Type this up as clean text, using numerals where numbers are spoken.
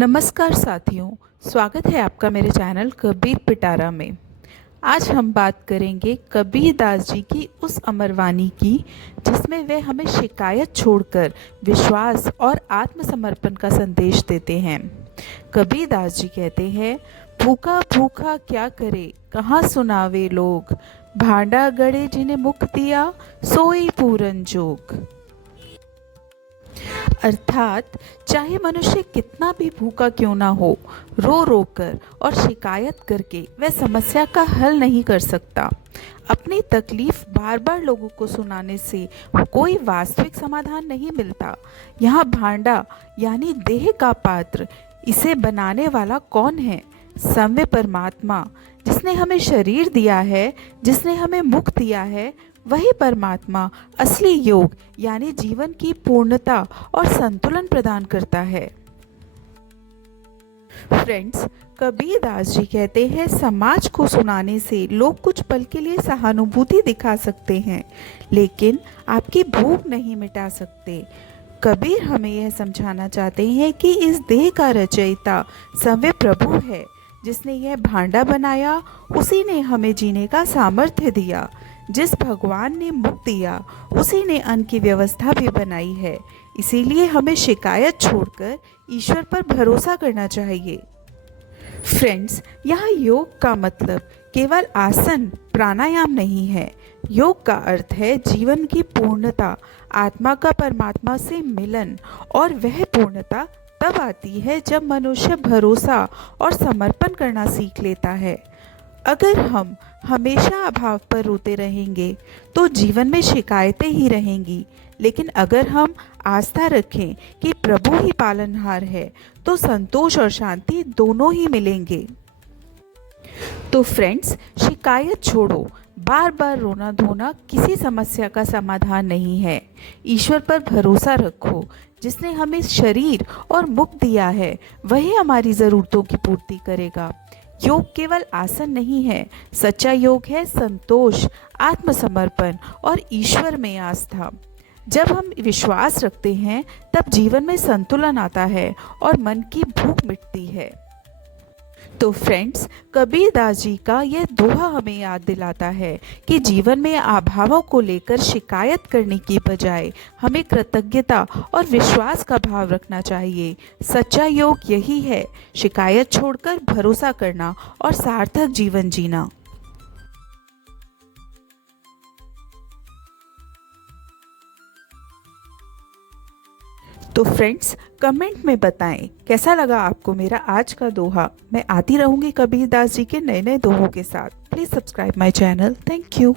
नमस्कार साथियों, स्वागत है आपका मेरे चैनल कबीर पिटारा में। आज हम बात करेंगे कबीर दास जी की उस अमरवाणी की जिसमें वे हमें शिकायत छोड़कर विश्वास और आत्मसमर्पण का संदेश देते हैं। कबीर दास जी कहते हैं, भूखा भूखा क्या करे कहाँ सुनावे लोग, भांडा गड़े जिन्हें मुख दिया सोई पूरन जोग। अर्थात चाहे मनुष्य कितना भी भूखा क्यों ना हो, रो रो कर और शिकायत करके वह समस्या का हल नहीं कर सकता। अपनी तकलीफ बार बार लोगों को सुनाने से कोई वास्तविक समाधान नहीं मिलता। यहाँ भांडा यानी देह का पात्र, इसे बनाने वाला कौन है? सम्य परमात्मा। जिसने हमें शरीर दिया है, जिसने हमें मुख दिया है, वही परमात्मा असली योग यानी जीवन की पूर्णता और संतुलन प्रदान करता है। फ्रेंड्स, कबीर दास जी कहते हैं, समाज को सुनाने से लोग कुछ पल के लिए सहानुभूति दिखा सकते हैं, लेकिन आपकी भूख नहीं मिटा सकते। कबीर हमें यह समझाना चाहते हैं कि इस देह का रचयिता सव्य प्रभु है। जिसने यह भांडा बनाया, उसी ने हमें जीने का सामर्थ्य दिया। जिस भगवान ने मुख दिया, उसी ने अन्न की व्यवस्था भी बनाई है। इसीलिए हमें शिकायत छोड़कर ईश्वर पर भरोसा करना चाहिए। फ्रेंड्स, यहाँ योग का मतलब केवल आसन प्राणायाम नहीं है। योग का अर्थ है जीवन की पूर्णता, आत्मा का परमात्मा से मिलन, और वह पूर्णता तब आती है जब मनुष्य भरोसा और समर्पण करना सीख लेता है। अगर हम हमेशा अभाव पर रोते रहेंगे तो जीवन में शिकायतें ही रहेंगी, लेकिन अगर हम आस्था रखें कि प्रभु ही पालनहार है तो संतोष और शांति दोनों ही मिलेंगे। तो फ्रेंड्स, शिकायत छोड़ो। बार बार रोना धोना किसी समस्या का समाधान नहीं है। ईश्वर पर भरोसा रखो। जिसने हमें शरीर और मुख दिया है, वही हमारी ज़रूरतों की पूर्ति करेगा। योग केवल आसन नहीं है, सच्चा योग है संतोष, आत्मसमर्पण और ईश्वर में आस्था। जब हम विश्वास रखते हैं, तब जीवन में संतुलन आता है और मन की भूख मिटती है। तो फ्रेंड्स, कबीर दास जी का यह दोहा हमें याद दिलाता है कि जीवन में अभावों को लेकर शिकायत करने की बजाय हमें कृतज्ञता और विश्वास का भाव रखना चाहिए। सच्चा योग यही है, शिकायत छोड़कर भरोसा करना और सार्थक जीवन जीना। तो फ्रेंड्स, कमेंट में बताएं कैसा लगा आपको मेरा आज का दोहा। मैं आती रहूँगी कबीर दास जी के नए नए दोहों के साथ। Please subscribe my channel. Thank you.